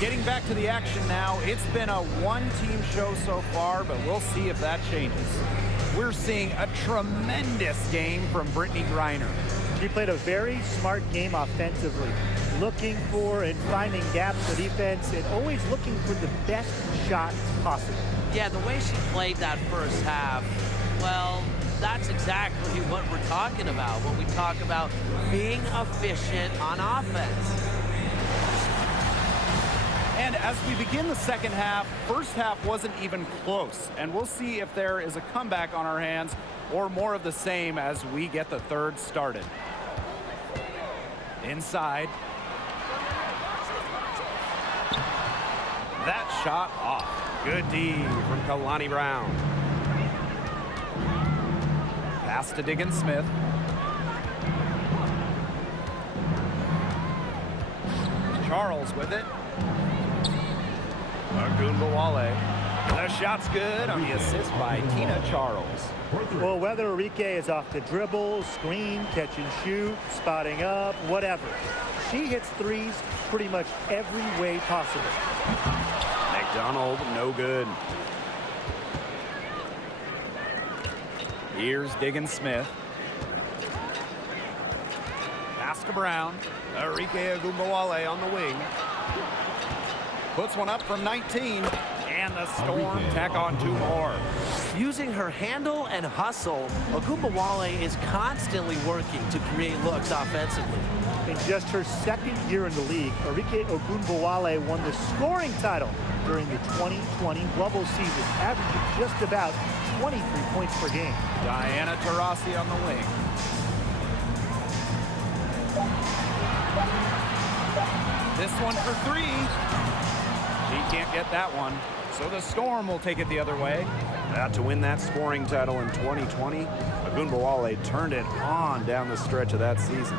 Getting back to the action now, it's been a one-team show so far, but we'll see if that changes. We're seeing a tremendous game from Brittany Griner. She played a very smart game offensively, looking for and finding gaps for defense and always looking for the best shot possible. Yeah, the way she played that first half, well, that's exactly what we're talking about when we talk about being efficient on offense. And as we begin the second half, first half wasn't even close. And we'll see if there is a comeback on our hands or more of the same as we get the third started. Inside. That shot off. Good D from Kalani Brown. Pass to Diggins Smith. Charles with it. Ogunbowale. The shot's good on the assist by Tina Charles. Well, whether Enrique is off the dribble, screen, catch and shoot, spotting up, whatever, she hits threes pretty much every way possible. McDonald, no good. Here's Diggins Smith. Pass to Brown. Enrique Ogunbowale on the wing. Puts one up from 19. And the Storm tack on 2 more. Using her handle and hustle, Ogunbowale is constantly working to create looks offensively. In just her second year in the league, Enrique Ogunbowale won the scoring title during the 2020 bubble season, averaging just about 23 points per game. Diana Taurasi on the wing. This one for 3. She can't get that one. So the Storm will take it the other way. About to win that scoring title in 2020, Ogunbowale turned it on down the stretch of that season.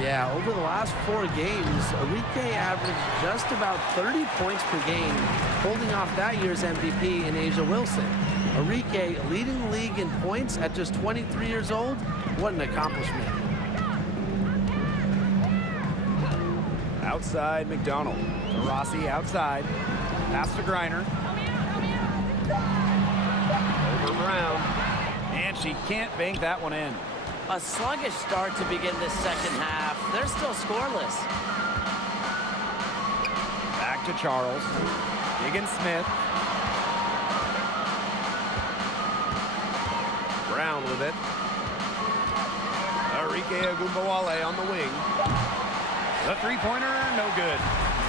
Yeah, over the last 4 games, Enrique averaged just about 30 points per game, holding off that year's MVP in Asia Wilson. Enrique leading the league in points at just 23 years old. What an accomplishment. Outside McDonald. Taurasi outside. Pass to Griner. Over Brown. And she can't bank that one in. A sluggish start to begin this second half. They're still scoreless. Back to Charles. Diggins Smith. Brown with it. Enrique Ogunbowale on the wing. The three-pointer, no good.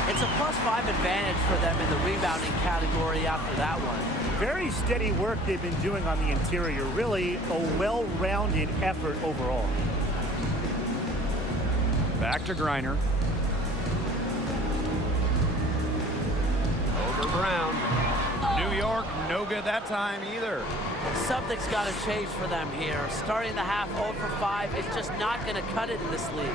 It's a +5 advantage for them in the rebounding category after that one. Very steady work they've been doing on the interior. Really a well-rounded effort overall. Back to Griner. Over Brown. New York, no good that time either. Something's got to change for them here. Starting the half 0 for 5 is just not going to cut it in this league.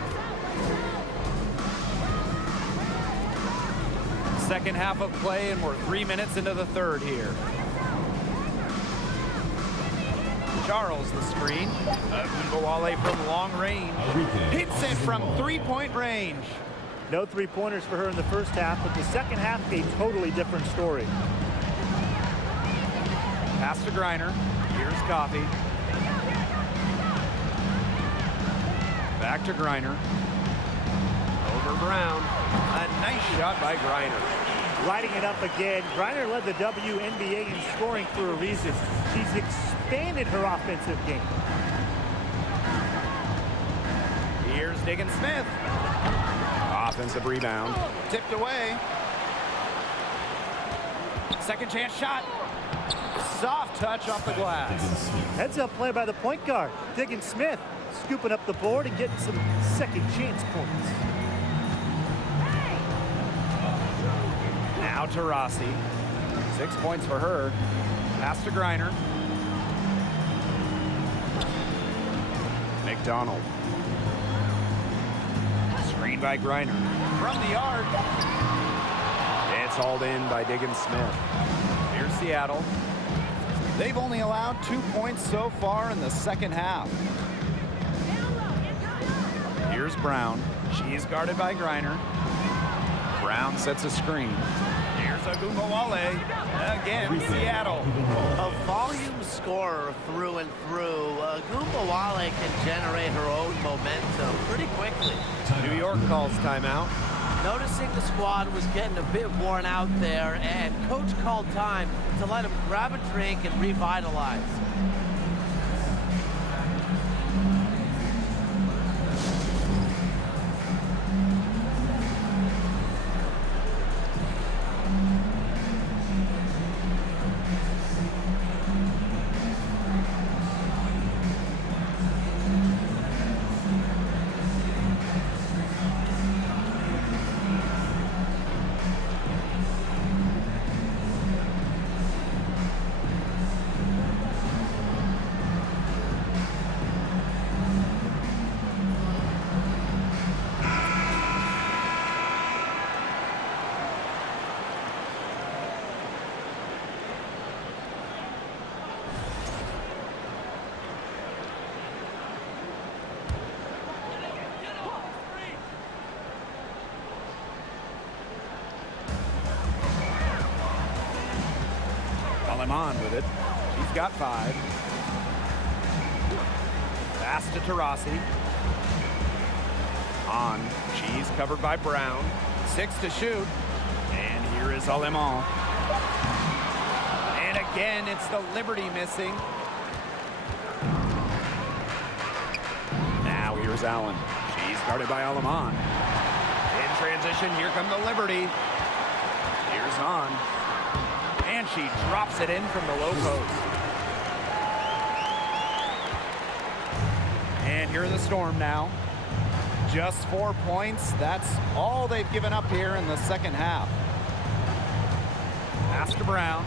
Second half of play, and we're 3 minutes into the third here. Charles the screen. Ogunbowale from long range. Hits it from three-point range. No three-pointers for her in the first half, but the second half, a totally different story. Pass to Griner. Here's Coffey. Back to Griner. Over Brown. A nice shot by Griner. Lighting it up again. Griner led the WNBA in scoring for a reason. She's expanded her offensive game. Here's Diggins Smith. Offensive rebound. Tipped away. Second chance shot. Soft touch off the glass. Heads up play by the point guard. Diggins Smith scooping up the board and getting some second chance points. Now Taurasi. 6 points for her. Pass to Griner. McDonald. Screen by Griner. From the arc. It's hauled in by Diggins Smith. Here's Seattle. They've only allowed 2 points so far in the second half. Here's Brown. She's guarded by Griner. Brown sets a screen. Here's Ogunbowale. Again, Seattle. A volume scorer through and through, Ogunbowale can generate her own momentum pretty quickly. New York calls timeout. Noticing the squad was getting a bit worn out there, and coach called time to let him grab a drink and revitalize. On with it. She's got 5. Pass to Taurasi. On. She's covered by Brown. 6 to shoot. And here is Alemán. And again, it's the Liberty missing. Now here's Allen. She's guarded by Alemán. In transition, here come the Liberty. Here's On. And she drops it in from the low post. And here are the Storm now. Just 4 points. That's all they've given up here in the second half. Pass to Brown.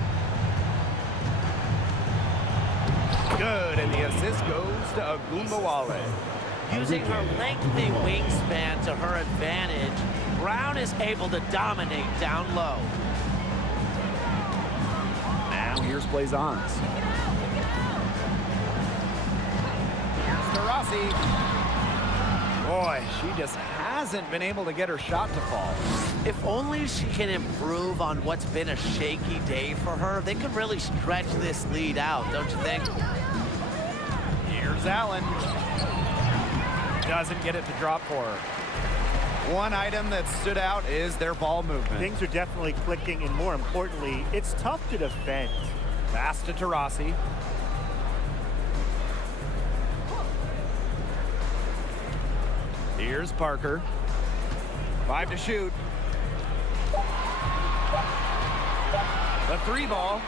Good, and the assist goes to Ogunbowale. Using her lengthy wingspan to her advantage, Brown is able to dominate down low. Here's Blazons. Here's Taurasi. Boy, she just hasn't been able to get her shot to fall. If only she can improve on what's been a shaky day for her, they could really stretch this lead out, don't you think? Here's Allen. Doesn't get it to drop for her. One item that stood out is their ball movement. Things are definitely clicking, and more importantly, it's tough to defend. Pass to Taurasi. Here's Parker. 5 to shoot. The 3 ball.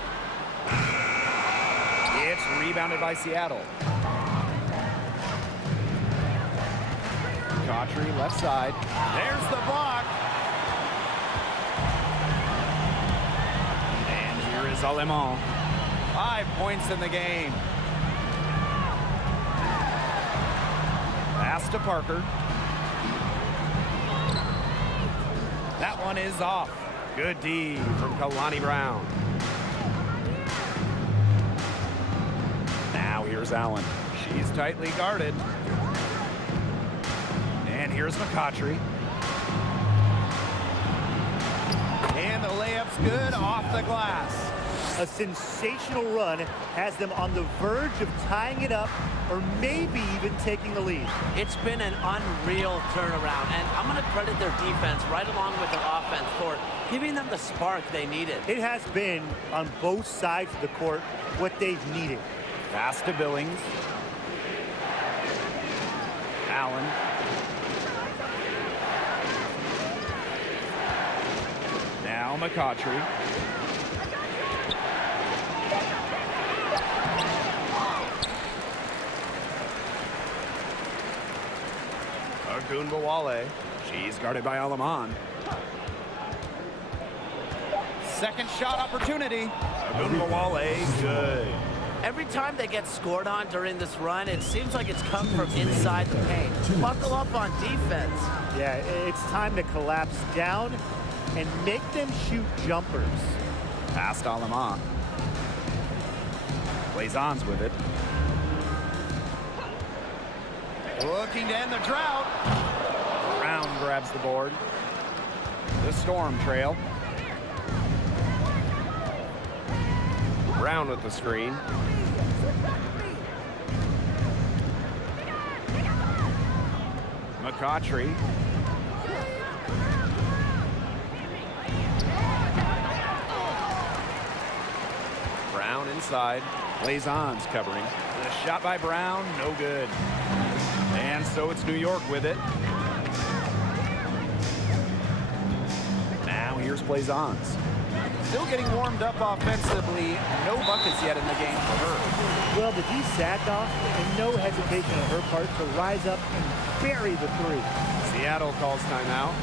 It's rebounded by Seattle. Cautry left side. There's the block. And here is Alemán. 5 points in the game. Pass to Parker. That one is off. Good D from Kalani Brown. Now here's Allen. She's tightly guarded. And here's McCautry. And the layup's good off the glass. A sensational run has them on the verge of tying it up or maybe even taking the lead. It's been an unreal turnaround, and I'm going to credit their defense right along with their offense for giving them the spark they needed. It has been, on both sides of the court, what they've needed. Pass to Billings. Allen. Now McCautry. Ogunbowale. She's guarded by Alemán. Second shot opportunity. Ogunbowale, good. Every time they get scored on during this run, it seems like it's come from inside the paint. Buckle up on defense. Yeah, it's time to collapse down and make them shoot jumpers. Past Alemán. Blazons with it. Looking to end the drought. Brown grabs the board. The Storm trail. Brown with the screen. McCautry. Brown inside. Blazon's covering. The shot by Brown, no good. And so it's New York with it. Now here's Blazon's. Still getting warmed up offensively. No buckets yet in the game for her. Well, the D sat off and no hesitation on her part to rise up and bury the three. Seattle calls timeout.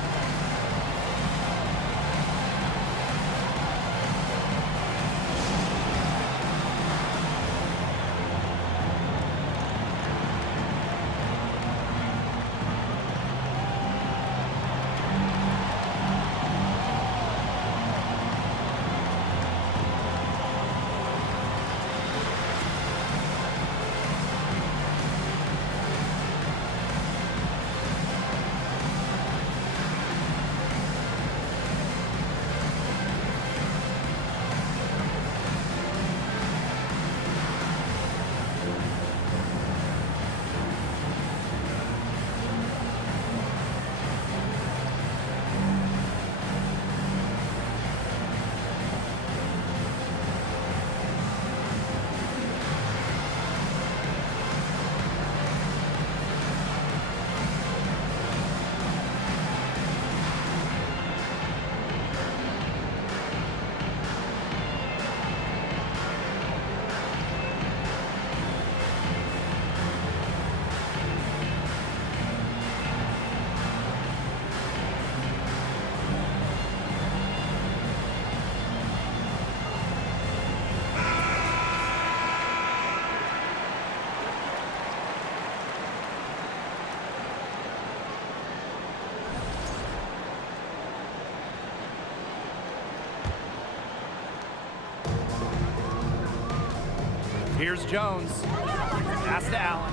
Here's Jones. Pass to Allen.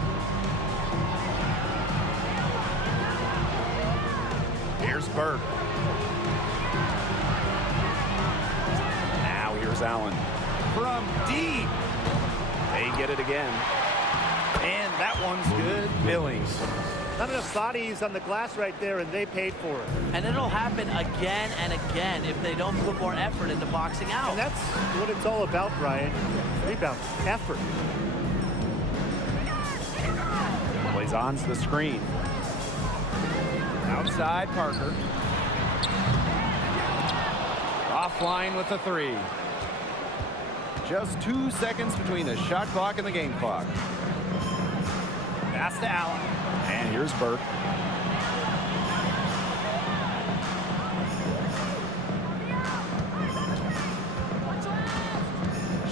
Here's Burke. Now here's Allen. From deep. They get it again. And that one's good. Billings. Not enough bodies on the glass right there, and they paid for it. And it'll happen again and again if they don't put more effort into boxing out. And that's what it's all about, Brian. Rebound, effort. Blazon's the screen. Outside, Parker. Offline with the three. Just 2 seconds between the shot clock and the game clock. Pass to Allen. And here's Burke.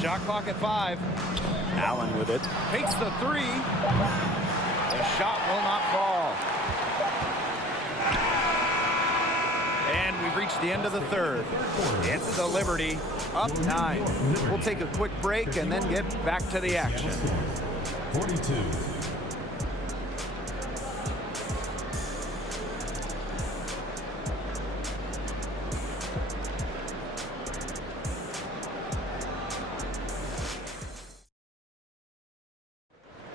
Shot clock at 5. Allen with it. Takes the three. The shot will not fall. And we've reached the end of the third. It's the Liberty up 9. We'll take a quick break and then get back to the action. 42.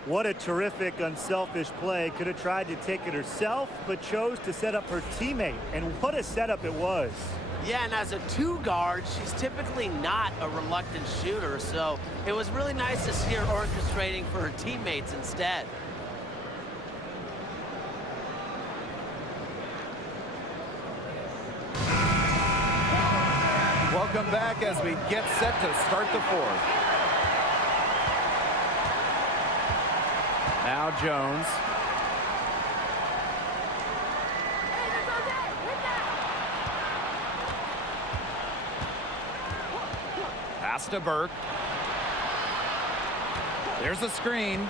What a terrific, unselfish play. Could have tried to take it herself, but chose to set up her teammate. And what a setup it was. Yeah, and as a two guard, she's typically not a reluctant shooter, so it was really nice to see her orchestrating for her teammates instead. Welcome back as we get set to start the fourth. Now Jones. Pass to Burke. There's a screen.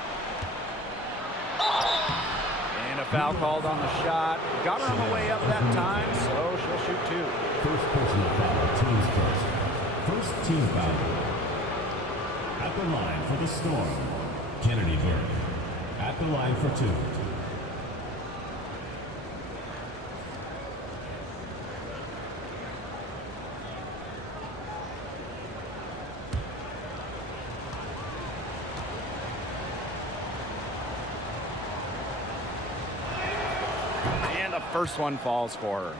And a foul called on the shot. Got her on the way up that time, so she'll shoot 2. First personal foul, team's first. First team foul. At the line for the Storm, Kennedy Burke. At the line for 2. And the first one falls for her.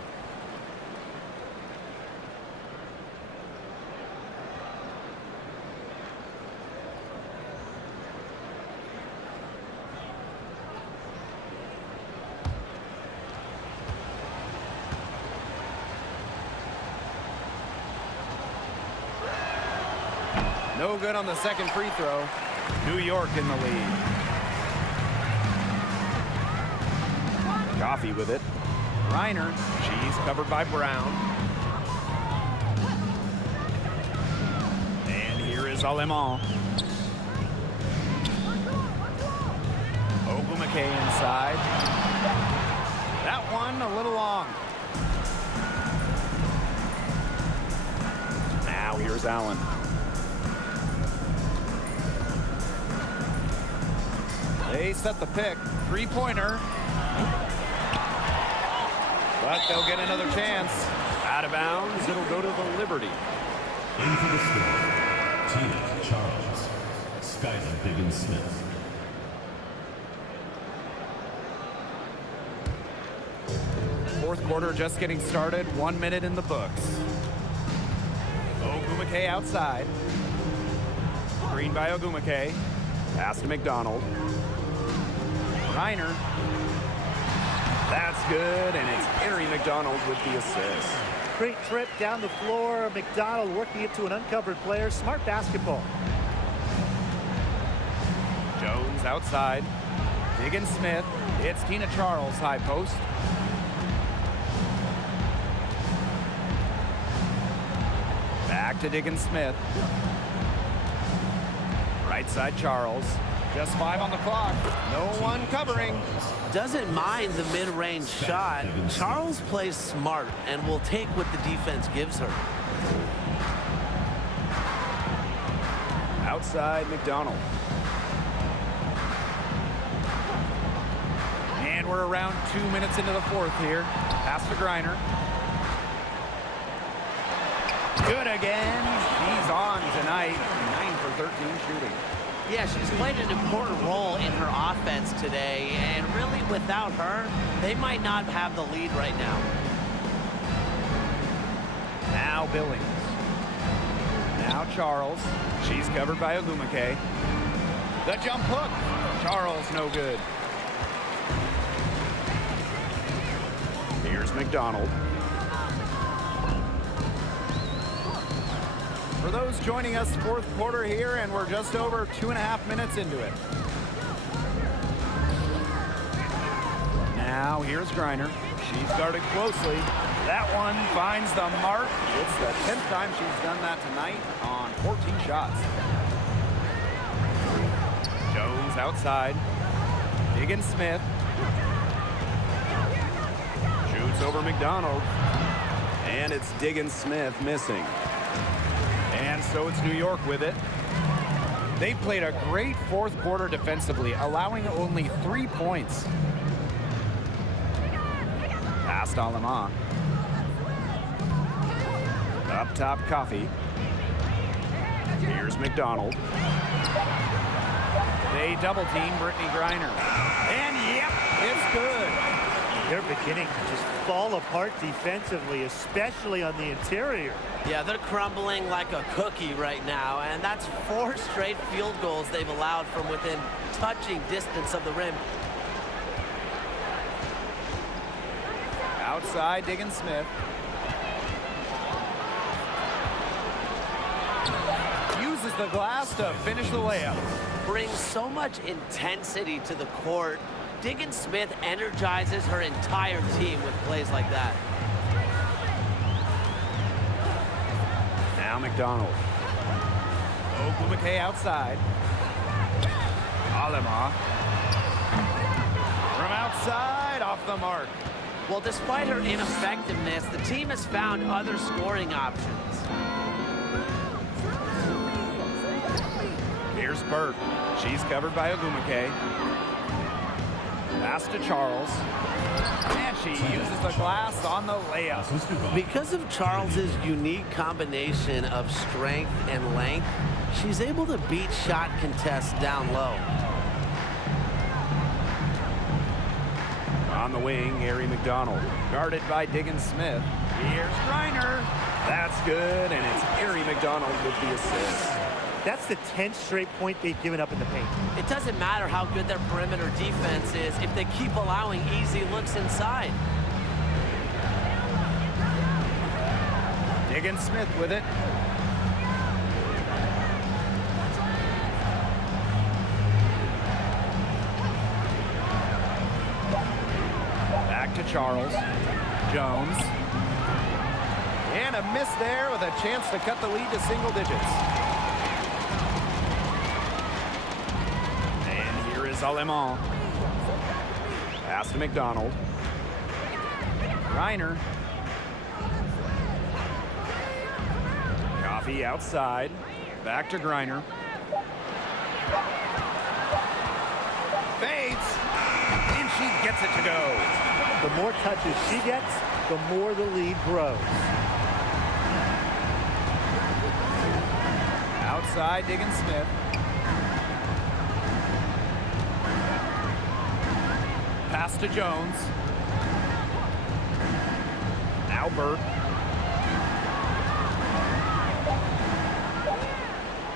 No good on the second free throw. New York in the lead. Coffee with it. Reiner, she's covered by Brown. And here is Alemán. Ogumake inside. That one a little long. Now here's Allen. They set the pick. Three-pointer. But they'll get another chance. Out of bounds. It'll go to the Liberty. In for the score, Tina Charles, Skylar Diggins-Smith. Fourth quarter just getting started. 1 minute in the books. Ogumake outside. Screen by Ogumake. Pass to McDonald. Reiner. That's good, and it's Henry McDonald with the assist. Great trip down the floor. McDonald working it to an uncovered player. Smart basketball. Jones outside. Diggins-Smith. It's Tina Charles, high post. Back to Diggins-Smith. Right side Charles. Just 5 on the clock. No one covering. Doesn't mind the mid-range shot. Charles plays smart and will take what the defense gives her. Outside McDonald. And we're around 2 minutes into the fourth here. Pass to Griner. Good again. She's on tonight. 9 for 13 shooting. Yeah, she's played an important role in her offense today, and really without her, they might not have the lead right now. Now Billings. Now Charles. She's covered by Ogumake. The jump hook. Charles no good. Here's McDonald. For those joining us, fourth quarter here, and we're just over 2.5 minutes into it. Now here's Griner. She's guarded closely. That one finds the mark. It's the 10th time she's done that tonight on 14 shots. Jones outside. Diggins-Smith. Shoots over McDonald. And it's Diggins-Smith missing. And so it's New York with it. They played a great fourth quarter defensively, allowing only 3 points. Pass to Alemán. Up top, Coffee. Here's McDonald. They double team Brittany Griner. And yep, it's good. They're beginning to just fall apart defensively, especially on the interior. Yeah, they're crumbling like a cookie right now, and that's 4 straight field goals they've allowed from within touching distance of the rim. Outside, Diggins-Smith. Uses the glass to finish the layup. Brings so much intensity to the court. Diggins-Smith energizes her entire team with plays like that. Now McDonald. Ogumake outside. Alemán. From outside, off the mark. Well, despite her ineffectiveness, the team has found other scoring options. Here's Burke. She's covered by Ogumake. Pass to Charles. And she uses the glass on the layup. Because of Charles's unique combination of strength and length, she's able to beat shot contests down low. On the wing, Gary McDonald. Guarded by Diggins Smith. Here's Griner. That's good, and it's Gary McDonald with the assist. That's the 10th straight point they've given up in the paint. It doesn't matter how good their perimeter defense is if they keep allowing easy looks inside. Diggins Smith with it. Back to Charles. Jones. And a miss there with a chance to cut the lead to single digits. And here is Alemán. Pass to McDonald. Griner. Coffee outside. Back to Griner. Fades. And she gets it to go. The more touches she gets, the more the lead grows. Outside, Diggins Smith. Pass to Jones. Now Burke.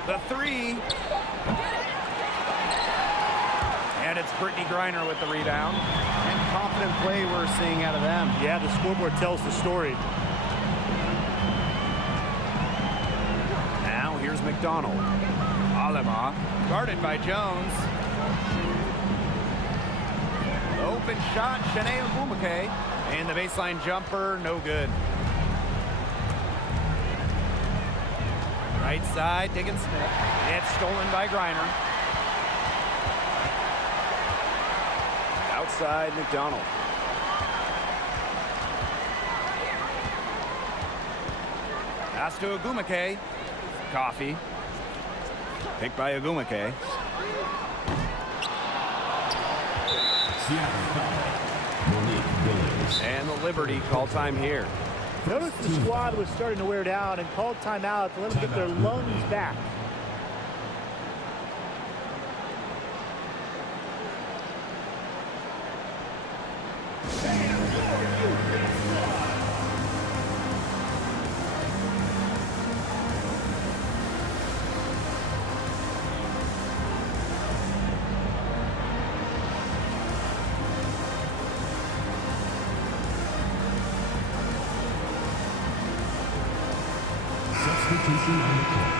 The three. And it's Brittany Griner with the rebound. And confident play we're seeing out of them. Yeah, the scoreboard tells the story. Now here's McDonald. Alemán, guarded by Jones. Open shot, Shanae Ogwumike. And the baseline jumper, no good. Right side, Diggins Smith. It's stolen by Griner. Outside, McDonald. Pass to Ogwumike. Coffee. Picked by Ogwumike. And the Liberty call time here. Notice the squad was starting to wear down and called timeout to let them get their lungs back. Substitution on the court.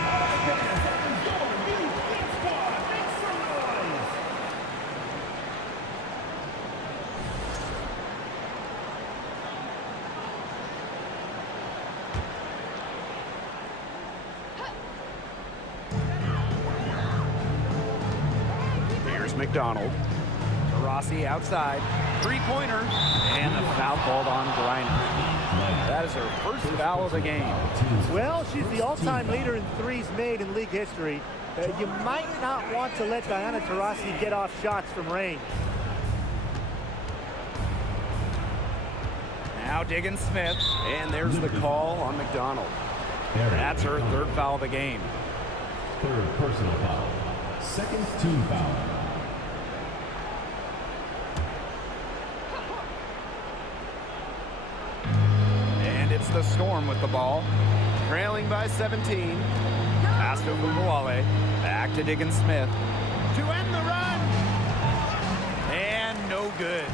Here's McDonald. Rossi outside. Three-pointer. And the foul called on Griner. That is her first foul of the game. Well, she's the all-time leader in threes made in league history. You might not want to let Diana Taurasi get off shots from range. Now Diggins Smith, and there's the call on McDonald. That's her third foul of the game. Third personal foul. Second team foul. And it's the Storm with the ball. Trailing by 17. Pass to Ogwumike. Back to Diggins Smith. To end the run. And no good.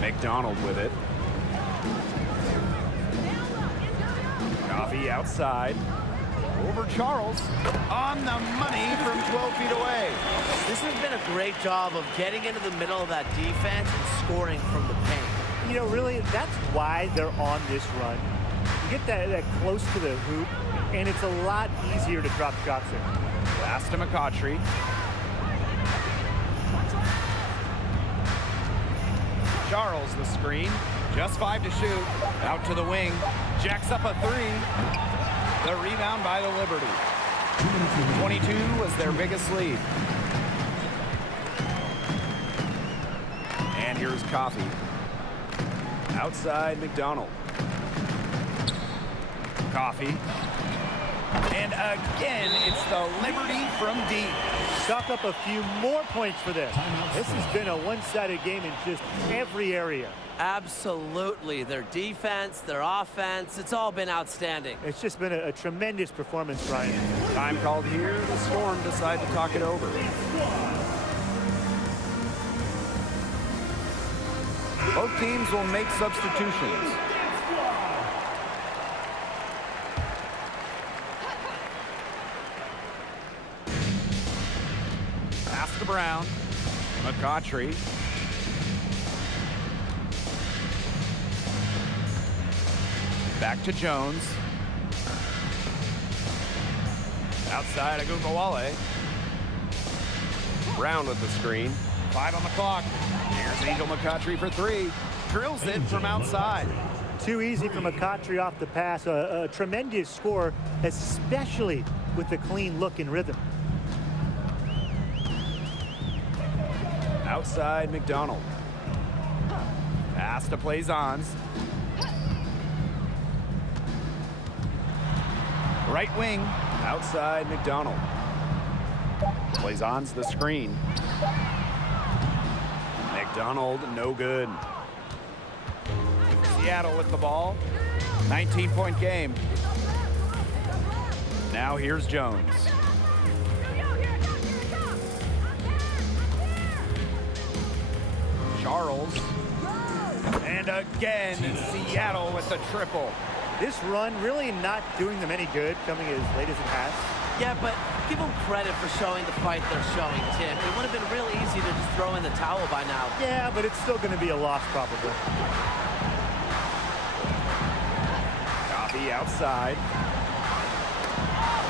McDonald with it. Coffee outside. Over Charles. On the money from 12 feet away. This has been a great job of getting into the middle of that defense and scoring from the paint. You know, really, that's why they're on this run. You get that close to the hoop, and it's a lot easier to drop shots in. Pass to McCautry. Charles the screen. Just 5 to shoot. Out to the wing. Jacks up a three. The rebound by the Liberty. 22 was their biggest lead. And here's Coffee. Outside McDonald. Coffee. And again, it's the Liberty from deep. Suck up a few more points for this. This has been a one-sided game in just every area. Absolutely. Their defense, their offense, it's all been outstanding. It's just been a tremendous performance, Brian. Time called here. The Storm decide to talk it over. Both teams will make substitutions. Pass to Brown. McCautry. Back to Jones. Outside Agumbawale. Brown with the screen. 5 on the clock. Here's Angel McCautry for 3. Drills it from outside. Too easy for McCautry off the pass. A tremendous score, especially with the clean look and rhythm. Outside McDonald. Pass to Plaisance. Right wing. Outside McDonald. Plaisance the screen. McDonald, no good. Seattle with the ball. 19-point game. Now here's Jones. Charles. And again, Seattle with the triple. This run really not doing them any good, coming as late as it has. Yeah, but give them credit for showing the fight they're showing, Tim. It would have been real easy to just throw in the towel by now. Yeah, but it's still going to be a loss, probably. Coffee outside.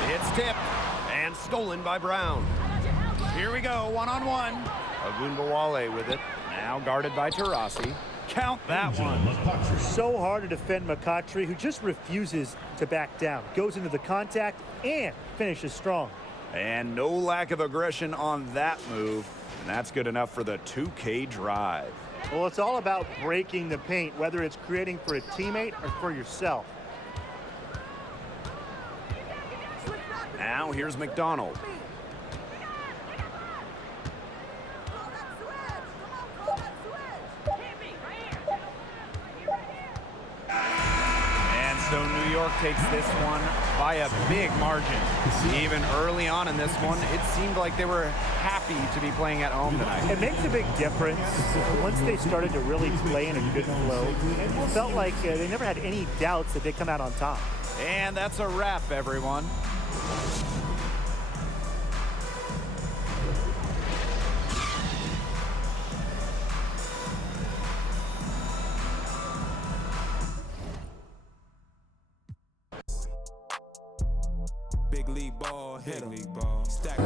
It's tipped and stolen by Brown. Here we go, one-on-one. Agumbawale with it. Now guarded by Taurasi. Count that one. So hard to defend McCautry, who just refuses to back down. Goes into the contact and finishes strong. And no lack of aggression on that move. And that's good enough for the 2K drive. Well, it's all about breaking the paint, whether it's creating for a teammate or for yourself. Now here's McDonald. And so New York takes this one by a big margin. Even early on in this one, it seemed like they were happy to be playing at home tonight. It makes a big difference once they started to really play in a good flow. It felt like they never had any doubts that they'd come out on top. And that's a wrap, everyone. Big league ball, hit 'em. Stack